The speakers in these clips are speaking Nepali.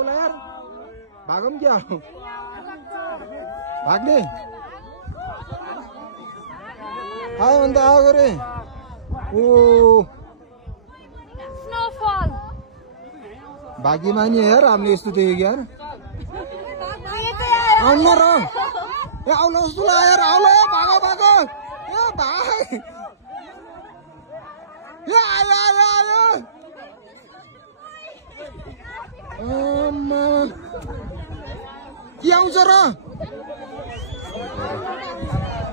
आउला यार भागौँ क्या भाग्ने आयो भने त आएको रे ओ भाग्यमा नि यार हामीले यस्तो देखेको यार आउनु र ए आउनु जस्तो लाग्यो यार आउला भागो भागो ए भाइ ए आयो आयो आयो के आउँछ र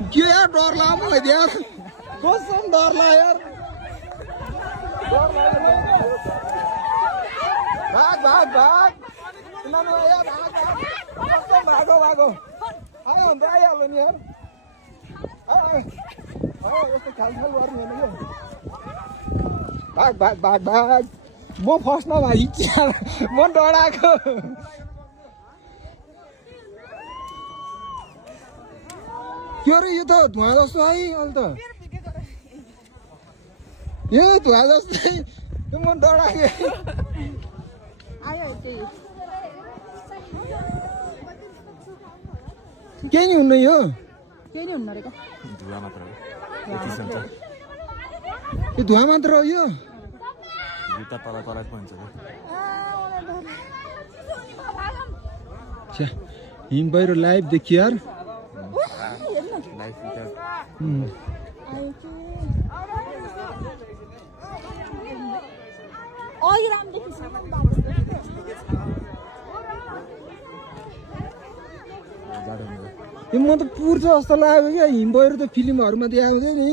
के यार डर लाग्यो मलाई यार कसम डर लाग्यो यार भाग भाग भाग भाग भागो भागो आयो भने त आइहाल्यो नि यार यस्तो खालखाल गर्नु होइन क्या भाग भाग भाग भाग म फर्स्टमा भाइ म डराएको के अरे यो त धुवा जस्तो है अहिले त यो धुवा जस्तै म डराएको केही नि हुन्न यो केही नि हुन्न रहेको धुवा मात्र हो यो धुवा मात्र हो यो जुत्ता तल तल पन्छ हिम पहिरो लाइभ देखियो यार म त पुर्छ जस्तो लाग्यो क्या हिम पहिरो त फिल्महरूमा देखाउँथ्यो नि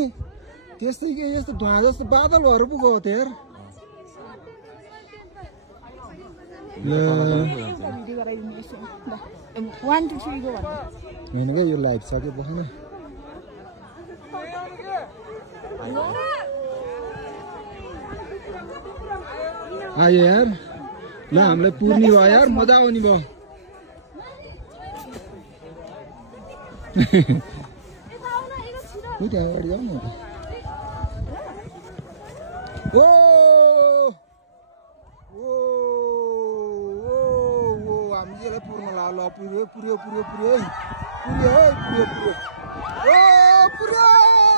त्यस्तै के यस्तो धुवा जस्तो बादलहरू पो गयो थियो यार होइन क्या यो लाइभ सक्यो बसेन आयो यार ल हामीलाई पुर्ने भयो यार मजा आउने भयो त्यहाँ अगाडि जाऊ न हामी यसलाई पुर्न ल पुर्यो पुर्यो पुर्यो पुर्यो पुर्यो पुर्यो पुर्यो पुर्यो